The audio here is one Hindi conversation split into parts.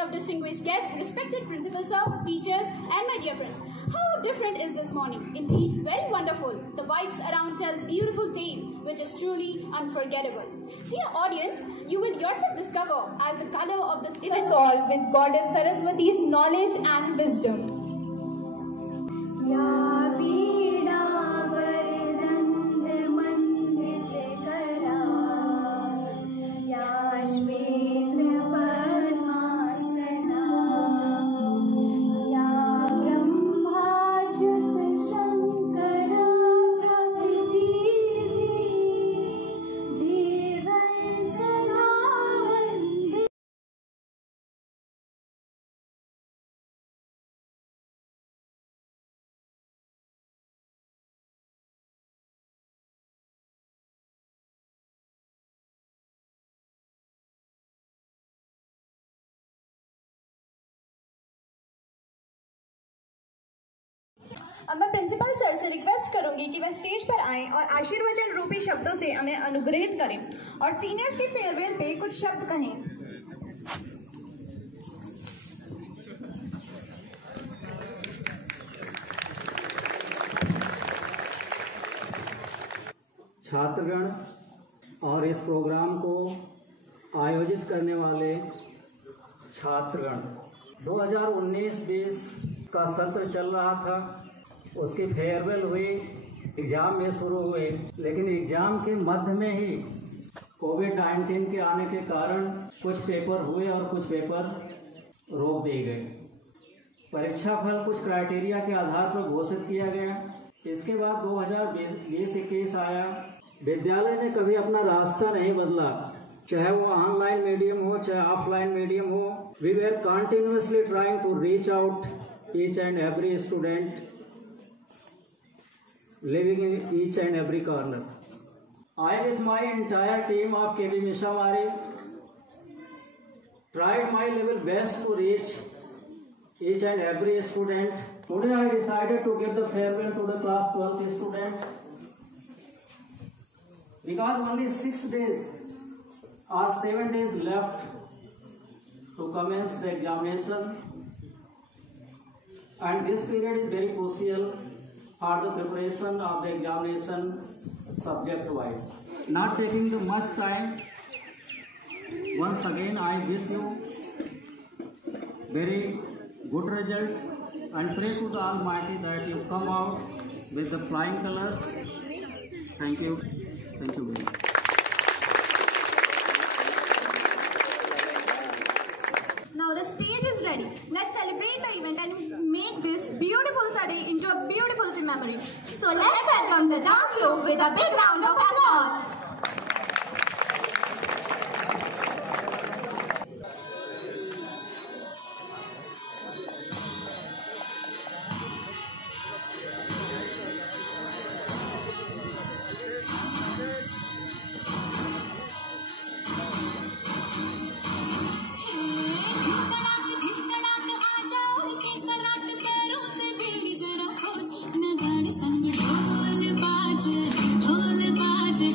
Of distinguished guests, respected principal sir, teachers, and my dear friends. How different is this morning? Indeed, very wonderful. The vibes around tell beautiful tale, which is truly unforgettable. Dear audience, you will yourself discover as the color of this It is all with Goddess Saraswati's knowledge and wisdom. अब मैं प्रिंसिपल सर से रिक्वेस्ट करूंगी कि वह स्टेज पर आएं और आशीर्वचन रूपी शब्दों से हमें अनुग्रहित करें और सीनियर्स के फेयरवेल पे कुछ शब्द कहें। छात्रगण और इस प्रोग्राम को आयोजित करने वाले छात्रगण, 2019-20 का सत्र चल रहा था, उसकी फेयरवेल हुई, एग्ज़ाम में शुरू हुए, लेकिन एग्ज़ाम के मध्य में ही कोविड-19 के आने के कारण कुछ पेपर हुए और कुछ पेपर रोक दिए गए। परीक्षा फल कुछ क्राइटेरिया के आधार पर घोषित किया गया। इसके बाद 2020-21 आया। विद्यालय ने कभी अपना रास्ता नहीं बदला, चाहे वो ऑनलाइन मीडियम हो चाहे ऑफलाइन मीडियम हो। We were continuously trying to reach out each and every student living in each and every corner. I with my entire team of KB Mishamari tried my level best to reach each and every student. Today I decided to give the farewell to the class 12th student because only 6 days or 7 days left to commence the examination, and this period is very crucial for the preparation of the examination subject wise. Not taking too much time, once again I wish you very good result and pray to the Almighty that you come out with the flying colors. Thank you. Thank you very much. Now the stage is ready. Let's celebrate the event and make this beautiful Sunday into a beautiful memory. So let's welcome the dance group with a big round of applause. ढोल बाजे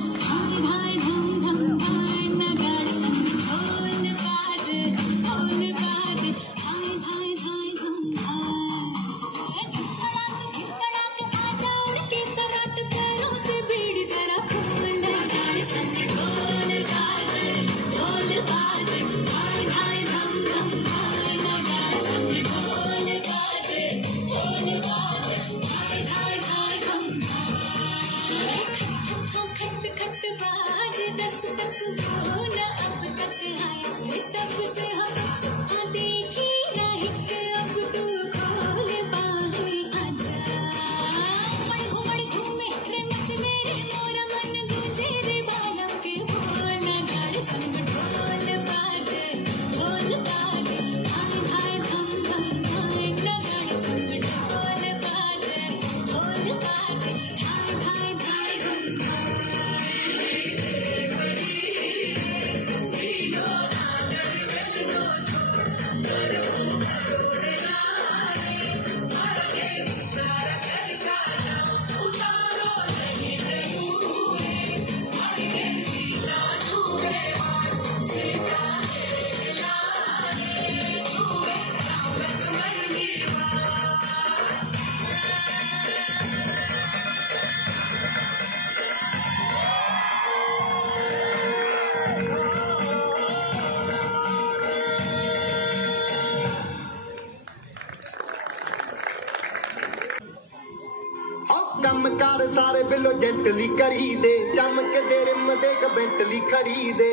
मस्कार सारे बिलो जेंटली करी दे चमक दे रिम दे बेंटली खड़ी दे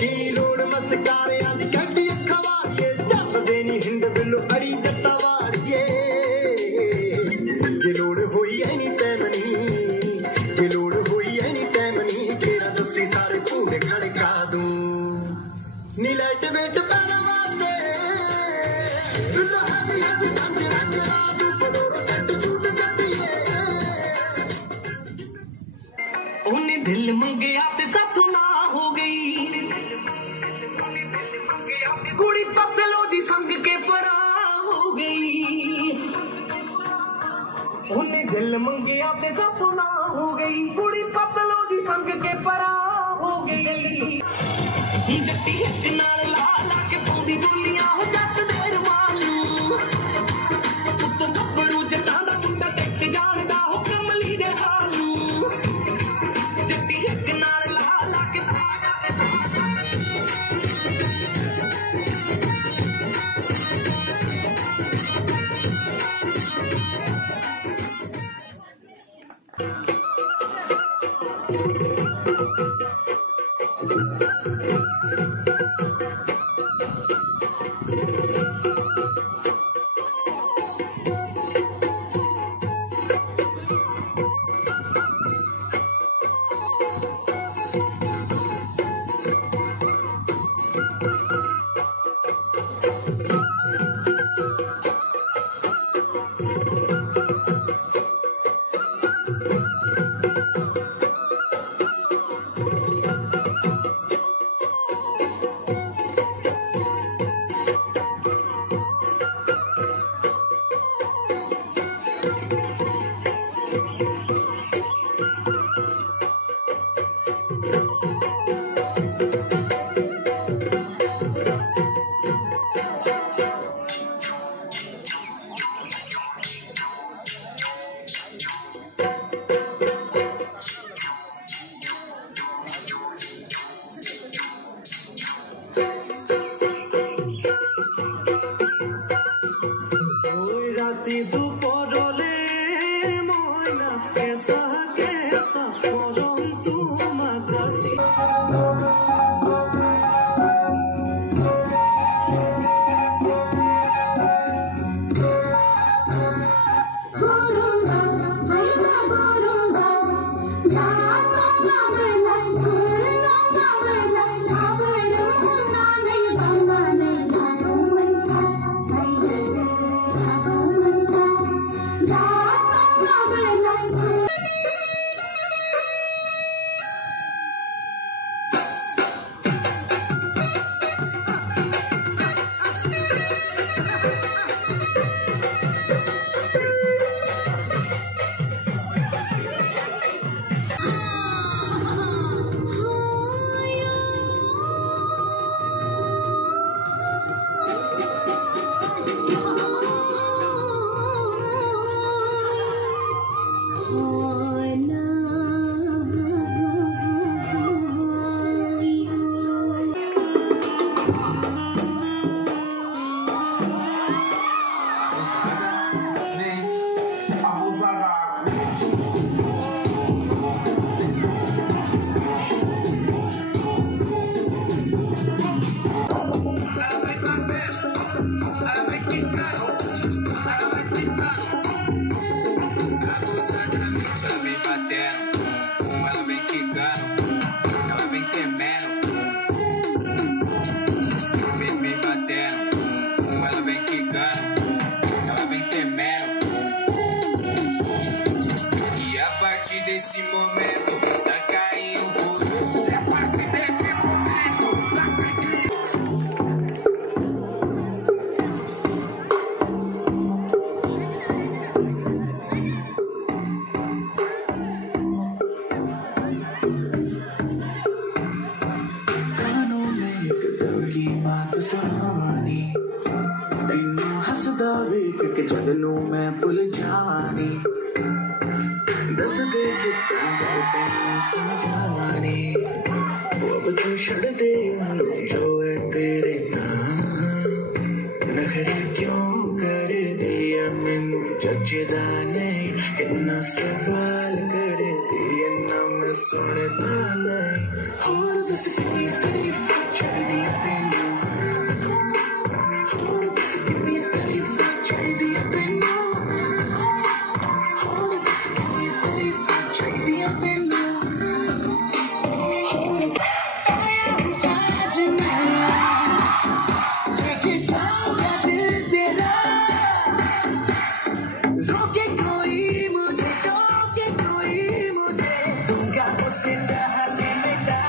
की लोड़ मस्कार आज कड्डी खवाड़िए चल देनी हिंद बिलो अड़ी जट्टा वाड़िए की लोड़ होई एनी टाइम नहीं की लोड़ होई एनी टाइम नहीं तेरा दसी सारे पूरे खड़का दूं नी लाइट वेट पैरा वास्ते बिलो हैवी हैवी ठंड रखा दूं फलोरो सेट सूट जटिए उन्हें दिल मंगया ते साथों ना हो गई कुड़ी पतलो दी संग के परा हो गई उन्हें दिल मंगया ते साथों ना हो गई कुड़ी पतलो दी संग के परा हो गई जट्टी हित नाल ला ला के पौंदी बोलियां हो जट देर वालू उत्तों गब्बरू जटां दा मुंडा टेक जानदा हो कमली दे हालू जट्टी हित नाल ला ला के Desse momento, tá caindo por a partir desse momento, कानों में एक दिल की बात सुहानी तेनू हसदा वेख के जगनू मैं भुल जानी दस दे कितना तेनू समझानी वो अब तू छड़ दे जो है तेरे नाम नखरे क्यों कर दिया मैनू जचदा नहीं सवाल करे तेरे नाम सुनता नहीं और बस कोई तारीफ चाहिए तेनू और बस कोई तारीफ चाहिए तेनू और बस कोई तारीफ चाहिए तेनू आज मैं लेके जाऊंगा दिल तेरा रोके कोई मुझे टोके कोई मुझे दूंगा उससे चाहा से बेटा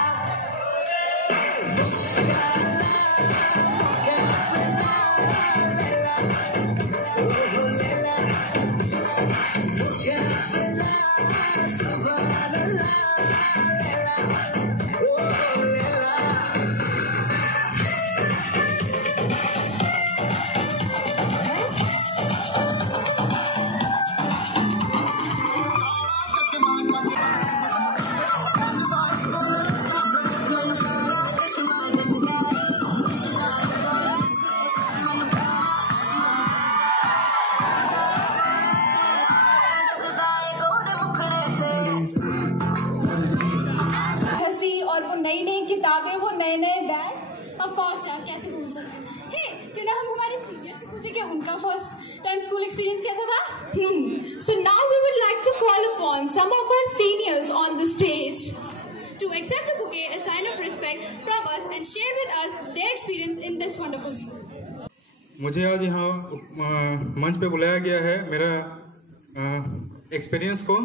हंसी और वो नई नई किताबें, वो नए नए बैग। ऑफ कोर्स यार, कैसे भूल सकते हैं। हे, क्यों ना हम हमारे सीनियर से पूछे कि उनका फर्स्ट टाइम स्कूल एक्सपीरियंस कैसा था। So now we would like to call upon some of our seniors on the stage. To accept the bouquet, a sign of respect from us, and share with us their experience in this wonderful school. मुझे आज यहाँ मंच पे बुलाया गया है मेरा एक्सपीरियंस को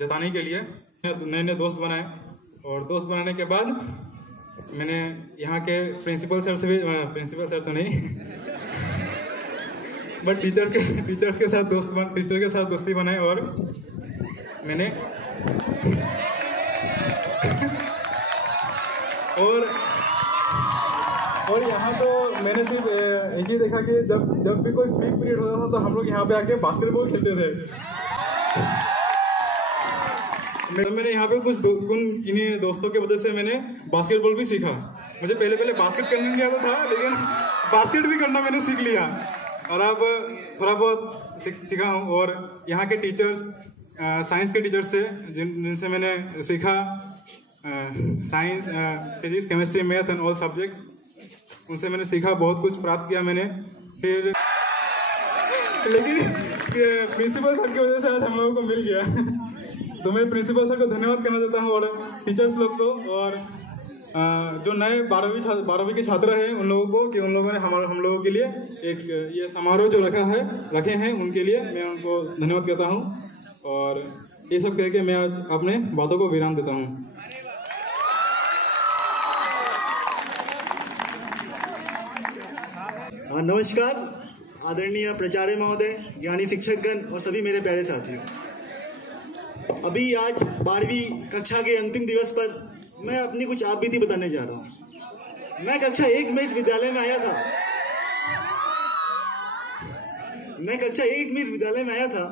जताने के लिए। नए नए दोस्त बनाए और दोस्त बनाने के बाद मैंने यहाँ के प्रिंसिपल सर से भी, प्रिंसिपल सर तो नहीं बट टीचर्स के साथ टीचर के साथ दोस्ती बनाई और मैंने और यहाँ तो मैंने सिर्फ एक ही देखा कि जब भी कोई फ्री पीरियड होता था तो हम लोग यहाँ पे आके बास्केटबॉल खेलते थे। मैंने यहाँ पे कुछ किन्हीं दोस्तों की वजह से मैंने बास्केटबॉल भी सीखा। मुझे पहले बास्केट करने नहीं आता था, लेकिन बास्केट भी करना मैंने सीख लिया और अब थोड़ा बहुत सीखा हूँ। और यहाँ के टीचर्स, साइंस के टीचर्स से जिनसे मैंने सीखा science, physics, chemistry, math and all subjects, उनसे मैंने सीखा, बहुत कुछ प्राप्त किया मैंने। फिर लेकिन प्रिंसिपल सर की वजह से आज हम लोगों को मिल गया तो मैं प्रिंसिपल सर को धन्यवाद करना चाहता हूँ और टीचर्स लोग को और जो नए 12वीं के छात्र हैं उन लोगों को कि उन लोगों ने हम लोगों के लिए एक ये समारोह जो रखे हैं उनके लिए मैं उनको धन्यवाद कहता हूँ। और ये सब कह के मैं आज अपने बातों को विराम देता हूँ। नमस्कार आदरणीय प्राचार्य महोदय, ज्ञानी शिक्षकगण और सभी मेरे प्यारे साथियों। अभी आज 12वीं कक्षा के अंतिम दिवस पर मैं अपनी कुछ आप बीती बताने जा रहा हूँ। मैं कक्षा 1 में इस विद्यालय में आया था।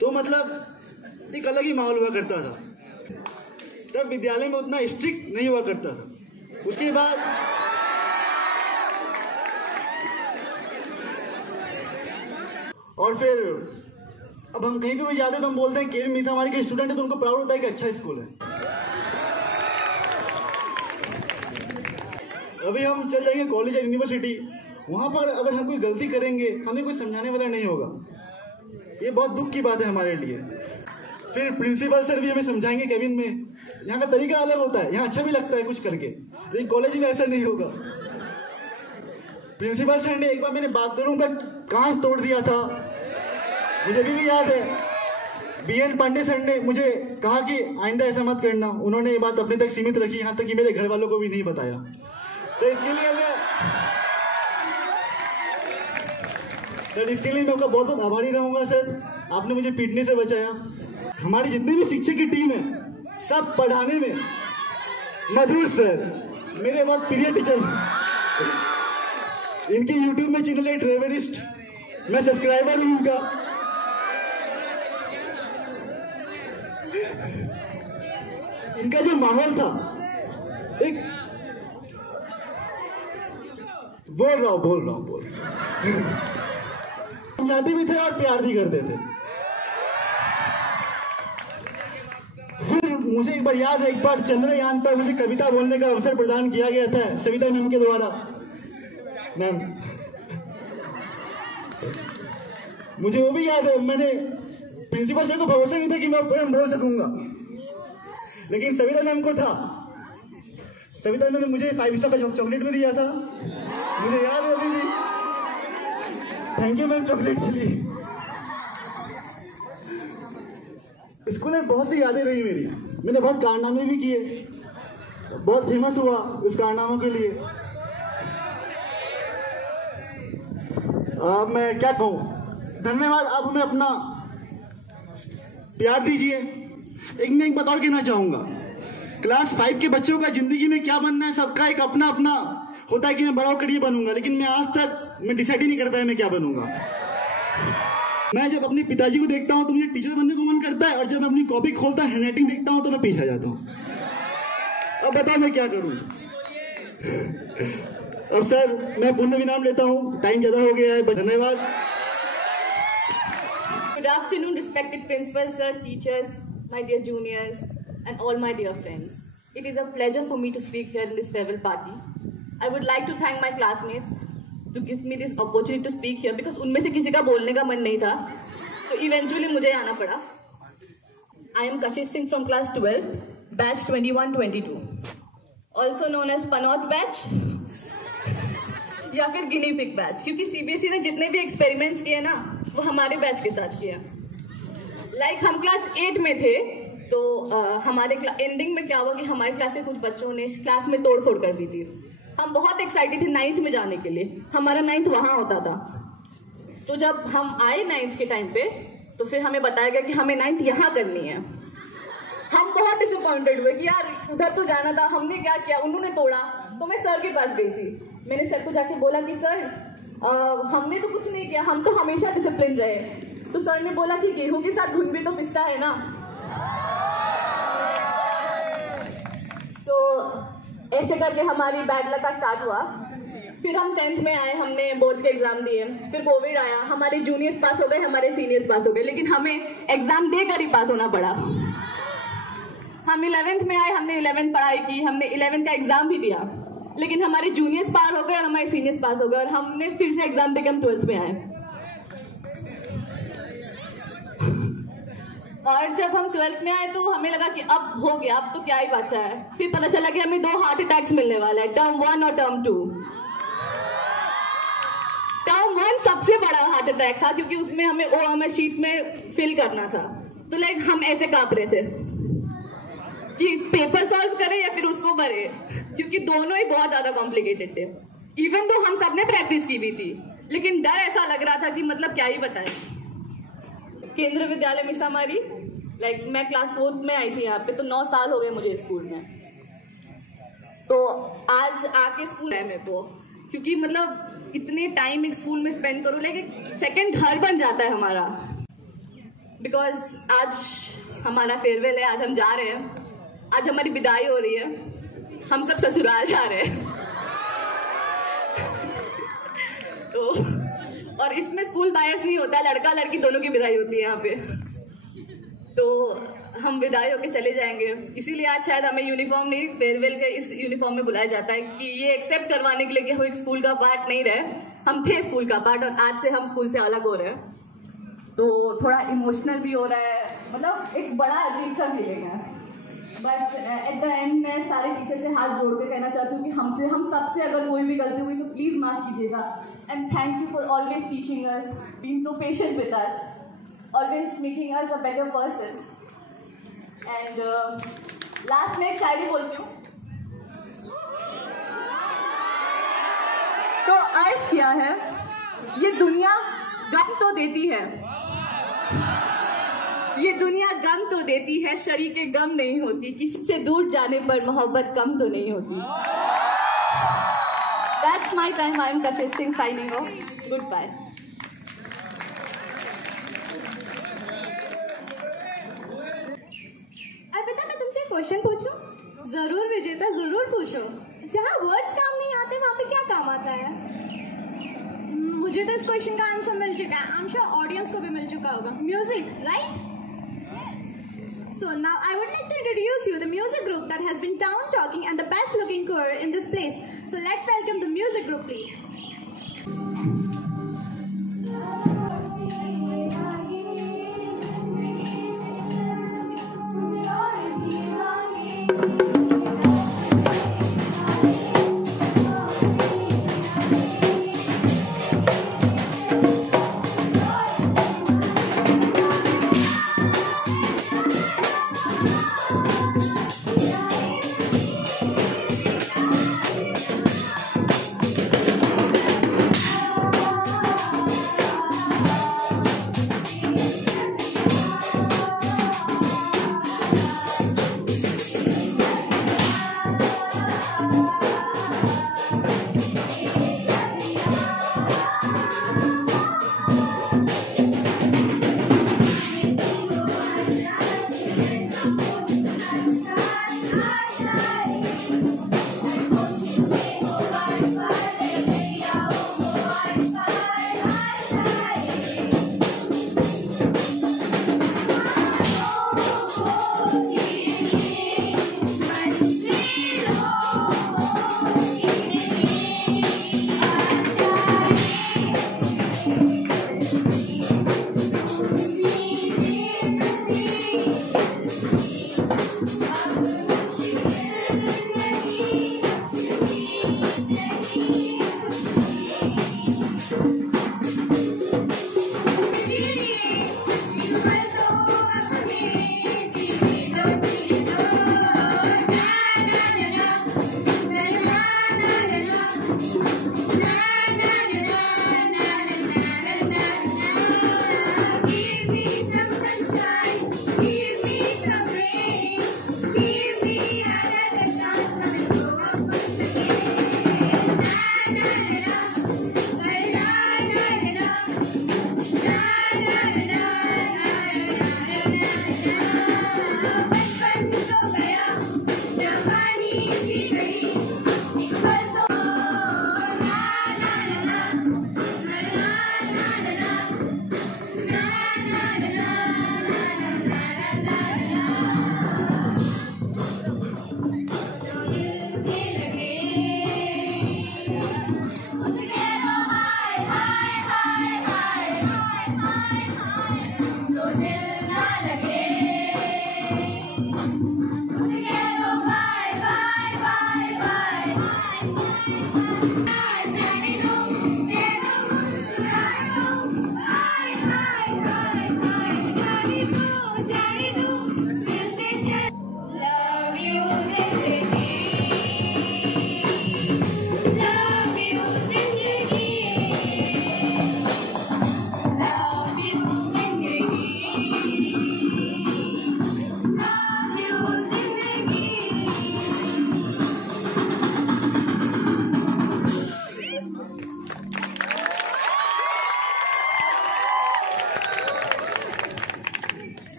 तो मतलब एक अलग ही माहौल हुआ करता था। तब विद्यालय में उतना स्ट्रिक्ट नहीं हुआ करता था। उसके बाद और फिर अब हम कहीं भी जाते तो हम बोलते हैं केवी मीठा हमारी के स्टूडेंट है, तो उनको प्राउड होता है कि अच्छा स्कूल है। अभी हम चल जाएंगे कॉलेज या यूनिवर्सिटी, वहां पर अगर हम कोई गलती करेंगे हमें कोई समझाने वाला नहीं होगा। ये बहुत दुख की बात है हमारे लिए। फिर प्रिंसिपल सर भी हमें समझाएंगे केबिन में। यहाँ का तरीका अलग होता है, यहाँ अच्छा भी लगता है कुछ करके, लेकिन कॉलेज में ऐसा नहीं होगा। प्रिंसिपल सर ने एक बार मैंने बाथरूम का कांच तोड़ दिया था, मुझे भी याद है। BN पांडे सर ने मुझे कहा कि आइंदा ऐसा मत करना। उन्होंने ये बात अपने तक सीमित रखी, यहाँ तक कि मेरे घर वालों को भी नहीं बताया। सर इसके लिए मैं आपका बहुत बहुत आभारी रहूंगा। सर आपने मुझे पीटने से बचाया। हमारी जितनी भी शिक्षक की टीम है सब पढ़ाने में मधुर सर मेरे बहुत प्रिय टीचर। इनके YouTube में चैनल है ट्रेवरिस्ट, मैं सब्सक्राइबर हूं उनका। इनका जो माहौल था, एक बोल रहा हूं समझाते भी थे और प्यार भी करते थे। मुझे एक बार याद है, एक बार चंद्रयान पर मुझे कविता बोलने का अवसर प्रदान किया गया था सविता मैम के द्वारा। मैम मुझे वो भी याद है, मैंने प्रिंसिपल सर को भरोसा नहीं था कि मैं पोएम बोल सकूंगा, लेकिन सविता मैम को था। सविता मैम ने मुझे 5 स्टार का चॉकलेट भी दिया था, मुझे याद है अभी भी। थैंक यू मैम चॉकलेट के लिए। स्कूल में बहुत सी यादें रही मेरी, मैंने बहुत कारनामे भी किए, बहुत फेमस हुआ उस कारनामों के लिए। मैं क्या कहूँ, धन्यवाद। आप हमें अपना प्यार दीजिए। मैं एक बात और कहना चाहूंगा, क्लास 5 के बच्चों का जिंदगी में क्या बनना है, सबका एक अपना अपना होता है कि मैं बड़ा होकर ये बनूंगा, लेकिन मैं आज तक डिसाइड ही नहीं कर पाया मैं क्या बनूंगा। मैं जब अपने पिताजी को देखता हूं तो मुझे टीचर बनने को मन करता है, और जब मैं अपनी कॉपी खोलता हैंडराइटिंग देखता हूं तो मैं पीछे आ जाता हूं। अब बताओ मैं क्या करूं। अब सर मैं पुण्य विराम लेता हूं, टाइम ज्यादा हो गया है। धन्यवाद। Good afternoon, respected principal sir, teachers, my dear juniors, and all my dear friends. It is a pleasure for me to speak here in this farewell party. I would like to thank my classmates to give me this opportunity to speak here, because उनमें से किसी का बोलने का मन नहीं था, तो eventually मुझे आना पड़ा। I am Kashish Singh from class 12, batch 21-22, also known as Panaut batch या फिर गिनी पिग बैच, क्योंकि सीबीएसई ने जितने भी एक्सपेरिमेंट्स किए ना वो हमारे बैच के साथ किया। हम क्लास 8 में थे, तो हमारे एंडिंग में क्या हुआ कि हमारे क्लास के कुछ बच्चों ने क्लास में तोड़फोड़ कर दी थी। हम बहुत एक्साइटेड थे 9th में जाने के लिए, हमारा 9th वहां होता था। तो जब हम आए 9th के टाइम पे, तो फिर हमें बताया गया कि हमें 9th यहाँ करनी है। हम बहुत डिसअपॉइंटेड हुए कि यार उधर तो जाना था, हमने क्या किया, उन्होंने तोड़ा। तो मैं सर के पास गई थी, मैंने सर को जाके बोला कि सर हमने तो कुछ नहीं किया, हम तो हमेशा डिसिप्लिन रहे। तो सर ने बोला कि गेहूं के साथ घुन भी तो पिसता है ना। ऐसे करके हमारी बैड लक का स्टार्ट हुआ। फिर हम 10th में आए, हमने बोर्ड्स के एग्जाम दिए, फिर कोविड आया, हमारे जूनियर्स पास हो गए, हमारे सीनियर्स पास हो गए, लेकिन हमें एग्जाम देकर ही पास होना पड़ा। हम 11th में आए, हमने 11th पढ़ाई की, हमने 11th का एग्जाम भी दिया, लेकिन हमारे जूनियर्स पार हो गए और हमारे सीनियर्स पास हो गए, और हमने फिर से एग्जाम देकर हम 12th में आए। और जब हम 12th में आए तो हमें लगा कि अब हो गया, अब तो क्या ही बचा है। फिर पता चला कि हमें 2 हार्ट अटैक्स मिलने वाला है, टर्म 1 और टर्म 2। टर्म 1 सबसे बड़ा हार्ट अटैक था, क्योंकि उसमें हमें OMR शीट में फिल करना था। तो हम ऐसे कांप रहे थे कि पेपर सॉल्व करें या फिर उसको भरे, क्योंकि दोनों ही बहुत ज्यादा कॉम्प्लिकेटेड थे। इवन तो हम सबने प्रैक्टिस की भी थी, लेकिन डर ऐसा लग रहा था कि मतलब क्या ही बताएं। केंद्रीय विद्यालय मिसामारी, मैं क्लास 4th में आई थी यहाँ पे, तो 9 साल हो गए मुझे स्कूल में। तो आज आके स्कूल है मेरे को, क्योंकि मतलब इतने टाइम एक स्कूल में स्पेंड करूँ, लेकिन सेकंड घर बन जाता है हमारा। बिकॉज आज हमारा फेयरवेल है, आज हम जा रहे हैं, आज हमारी विदाई हो रही है, हम सब ससुराल जा रहे हैं। तो और इसमें स्कूल बायस नहीं होता, लड़का लड़की दोनों की विदाई होती है यहाँ पे। तो हम विदाई होके चले जाएंगे, इसीलिए आज शायद हमें यूनिफॉर्म नहीं, फेयरवेल के इस यूनिफॉर्म में बुलाया जाता है कि ये एक्सेप्ट करवाने के लिए कि हम एक स्कूल का पार्ट नहीं रहे, हम थे स्कूल का पार्ट, और आज से हम स्कूल से अलग हो रहे हैं। तो थोड़ा इमोशनल भी हो रहा है, मतलब एक बड़ा अजीब सा फीलिंग है। बट एट द एंड मैं सारे टीचर से हाथ जोड़ के कहना चाहती हूँ कि हम सबसे अगर कोई भी गलती हुई तो प्लीज माफ कीजिएगा। And thank you for always teaching us, being so patient with us, always making us a better person. And last में एक शायरी बोलती हूँ। तो अर्ज किया है, ये दुनिया गम तो देती है, ये दुनिया गम तो देती है, शरीके गम नहीं होती, किसी से दूर जाने पर मोहब्बत कम तो नहीं होती। That's my time. I am Kashish Singh signing off. Goodbye. Arpita, मैं तुमसे एक क्वेश्चन पूछूं? जरूर विजेता, जरूर पूछो। जहाँ वर्ड्स काम नहीं आते वहाँ पे क्या काम आता है? मुझे तो इस क्वेश्चन का आंसर मिल चुका है, आई एम श्योर ऑडियंस को भी मिल चुका होगा। Music, right? So now I would like to introduce you the music group that has been town talking and the best looking choir in this place. So let's welcome the music group, please.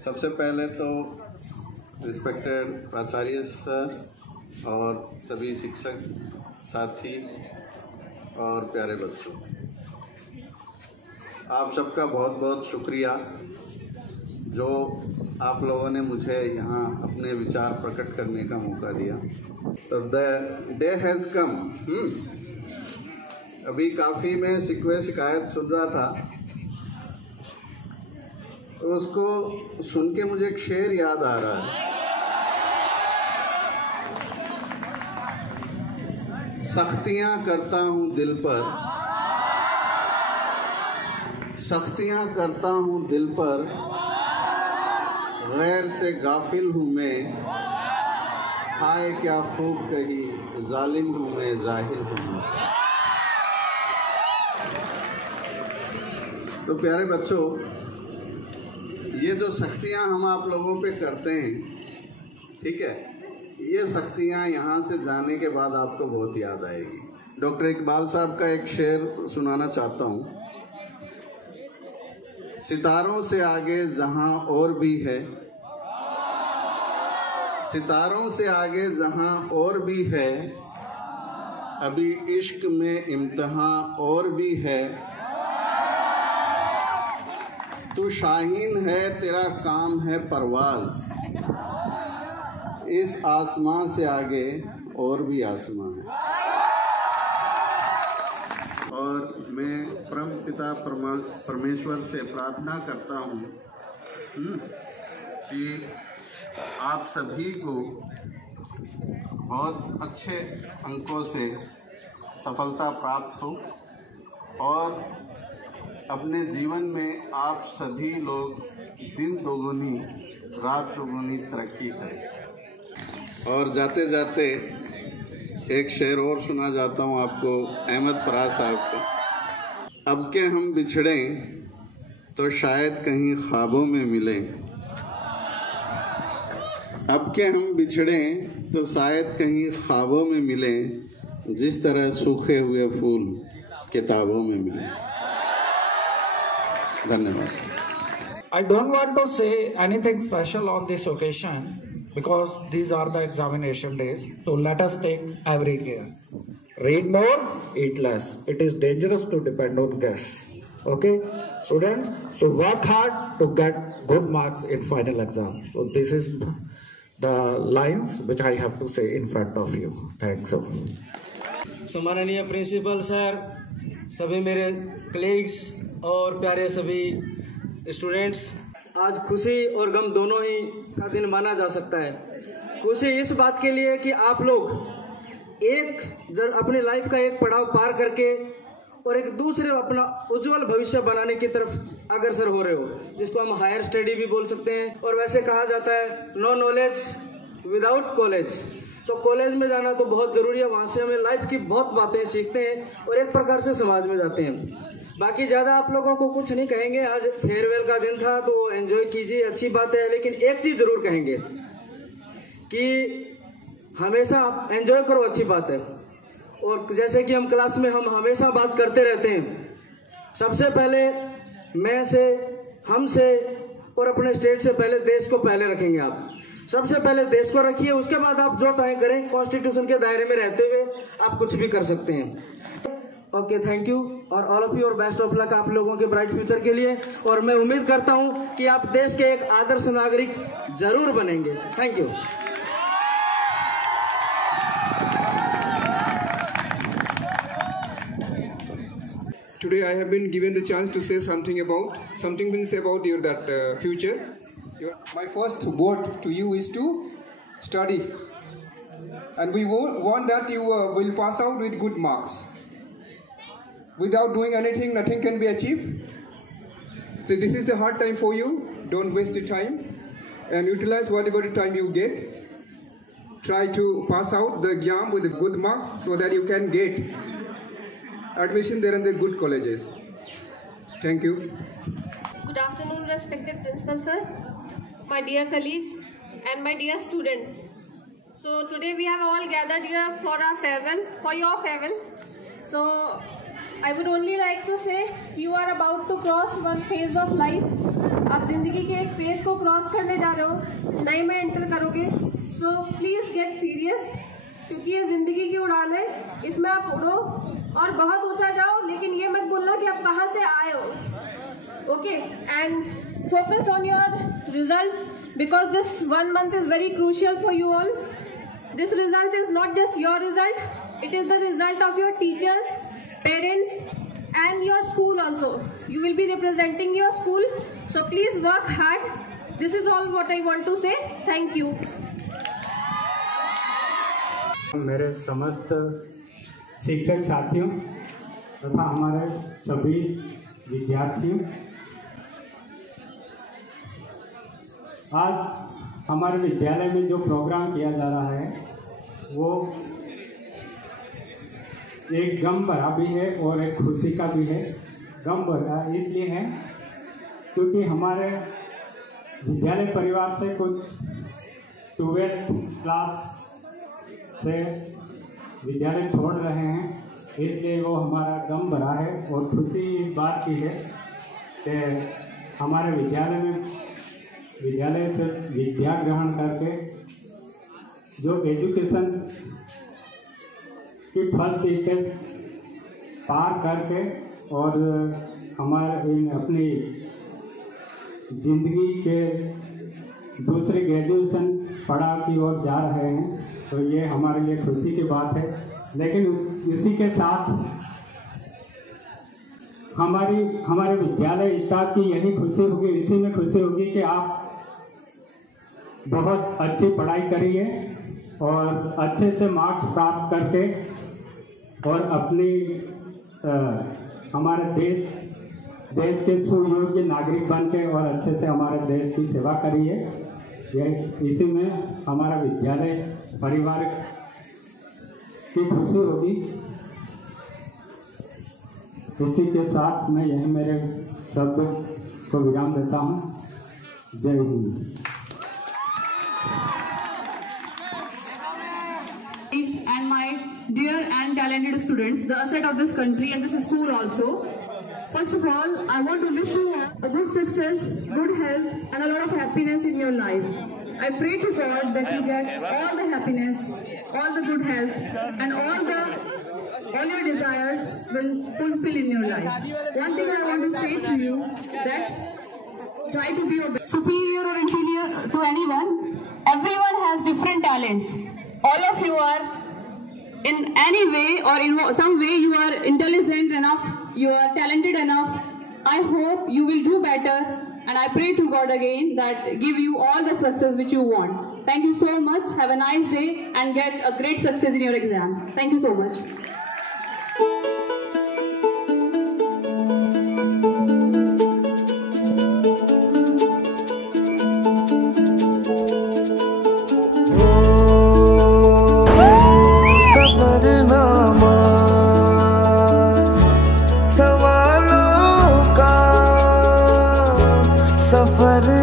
सबसे पहले तो रिस्पेक्टेड प्राचार्य सर और सभी शिक्षक साथी और प्यारे बच्चों, आप सबका बहुत बहुत शुक्रिया जो आप लोगों ने मुझे यहाँ अपने विचार प्रकट करने का मौका दिया। तो द डे हैज़ कम। अभी काफ़ी मैं शिकायत सुन रहा था, तो उसको सुन के मुझे एक शेर याद आ रहा है। सख्तियां करता हूं दिल पर, सख्तियां करता हूं दिल पर, गैर से गाफिल हूं मैं, हाय क्या खूब कही, जालिम हूं मैं, जाहिल हूं मैं। तो प्यारे बच्चों, ये जो सख्तियां हम आप लोगों पे करते हैं, ठीक है, ये सख्तियां यहाँ से जाने के बाद आपको बहुत याद आएगी। डॉक्टर इकबाल साहब का एक शेर सुनाना चाहता हूँ। सितारों से आगे जहां और भी है, सितारों से आगे जहां और भी है, अभी इश्क में इम्तिहान और भी है। तू शाहीन है, तेरा काम है परवाज, इस आसमां से आगे और भी आसमां है। और मैं परम पिता परमेश्वर से प्रार्थना करता हूँ कि आप सभी को बहुत अच्छे अंकों से सफलता प्राप्त हो और अपने जीवन में आप सभी लोग दिन दोगुनी रात चौगुनी तरक्की करें। और जाते जाते एक शेर और सुना जाता हूँ आपको, अहमद फराज साहब का। अब के हम बिछड़ें तो शायद कहीं ख्वाबों में मिलें, अब के हम बिछड़ें तो शायद कहीं ख्वाबों में मिलें, जिस तरह सूखे हुए फूल किताबों में मिलें। धन्यवाद। I don't want to say anything special on this occasion because these are the examination days. So let us take every care. Read more, eat less. It is dangerous to depend on guess. Okay, students. So work hard to get good marks in final exam. So this is the lines which I have to say in front of you. Thanks. सम्माननीय प्रिंसिपल सर, सभी मेरे कलीग्स और प्यारे सभी स्टूडेंट्स, आज खुशी और गम दोनों ही का दिन माना जा सकता है। खुशी इस बात के लिए कि आप लोग अपनी लाइफ का एक पड़ाव पार करके और एक दूसरे अपना उज्जवल भविष्य बनाने की तरफ अग्रसर हो रहे हो, जिसको हम हायर स्टडी भी बोल सकते हैं। और वैसे कहा जाता है नो नॉलेज विदाउट कॉलेज। तो कॉलेज में जाना तो बहुत जरूरी है, वहां से हमें लाइफ की बहुत बातें सीखते हैं और एक प्रकार से समाज में जाते हैं। बाकी ज्यादा आप लोगों को कुछ नहीं कहेंगे, आज फेयरवेल का दिन था तो एंजॉय कीजिए, अच्छी बात है। लेकिन एक चीज जरूर कहेंगे कि हमेशा एंजॉय करो, अच्छी बात है। और जैसे कि हम क्लास में हम हमेशा बात करते रहते हैं, सबसे पहले मैं से, हम से और अपने स्टेट से पहले देश को पहले रखेंगे। आप सबसे पहले देश को रखिए, उसके बाद आप जो चाहें करें। कॉन्स्टिट्यूशन के दायरे में रहते हुए आप कुछ भी कर सकते हैं। ओके, थैंक यू और ऑल ऑफ यू और बेस्ट ऑफ लक आप लोगों के ब्राइट फ्यूचर के लिए। और मैं उम्मीद करता हूं कि आप देश के एक आदर्श नागरिक जरूर बनेंगे। Thank you. Today I have been given the chance to say something about your future. My first word to you is to study, and we want that you will pass out with good marks. Without doing anything, nothing can be achieved. So this is the hard time for you. Don't waste your time and utilize whatever time you get. Try to pass out the exam with good marks so that you can get admission there in the good colleges. Thank you. Good afternoon, respected principal sir, my dear colleagues and my dear students. So today we have all gathered here for our farewell, for your farewell. So I would only like to say you are about to cross one phase of life. आप जिंदगी के एक फेज को क्रॉस करने जा रहे हो, नए में एंटर करोगे। So please get serious, क्योंकि ये जिंदगी की उड़ान है, इसमें आप उड़ो और बहुत ऊंचा जाओ, लेकिन ये मत बोलना कि आप कहाँ से आए हो। Okay, and focus on your result because this 1 month is very crucial for you all. This result is not just your result, it is the result of your teachers, parents and your school also. You will be representing your school, so please work hard. This is all what I want to say. Thank you. मेरे समस्त शिक्षक साथियों तथा हमारे सभी विद्यार्थियों, आज हमारे विद्यालय में जो प्रोग्राम किया जा रहा है वो एक गम भरा भी है और एक खुशी का भी है। गम भरा इसलिए है क्योंकि हमारे विद्यालय परिवार से कुछ 12th क्लास से विद्यालय छोड़ रहे हैं, इसलिए वो हमारा गम भरा है। और खुशी इस बात की है कि हमारे विद्यालय से विद्या ग्रहण करके जो एजुकेशन की फर्स्ट स्टेज पार करके और हमारे अपनी जिंदगी के दूसरे ग्रेजुएशन पढ़ा की ओर जा रहे हैं, तो ये हमारे लिए खुशी की बात है। लेकिन इसी के साथ हमारे विद्यालय स्टाफ की यही खुशी होगी, इसी में खुशी होगी कि आप बहुत अच्छी पढ़ाई करिए और अच्छे से मार्क्स प्राप्त करके और अपनी हमारे देश के सुयोग्य नागरिक बन के और अच्छे से हमारे देश की सेवा करिए। इसी में हमारा विद्यालय परिवार की खुशी होगी। इसी के साथ मैं यही मेरे शब्द को विराम देता हूँ। जय Hind. And my dear and talented students, the asset of this country and this school also. First of all, I want to wish you a good success, good health and a lot of happiness in your life. I pray to God that you get all the happiness, all the good health and all your desires will fulfill in your life. One thing I want to say to you, that try to be superior or inferior to anyone. Everyone has different talents. All of you are in any way or in some way you are intelligent enough, you are talented enough. I hope you will do better and I pray to God again that give you all the success which you want. Thank you so much. Have a nice day and get a great success in your exams. Thank you so much. Suffer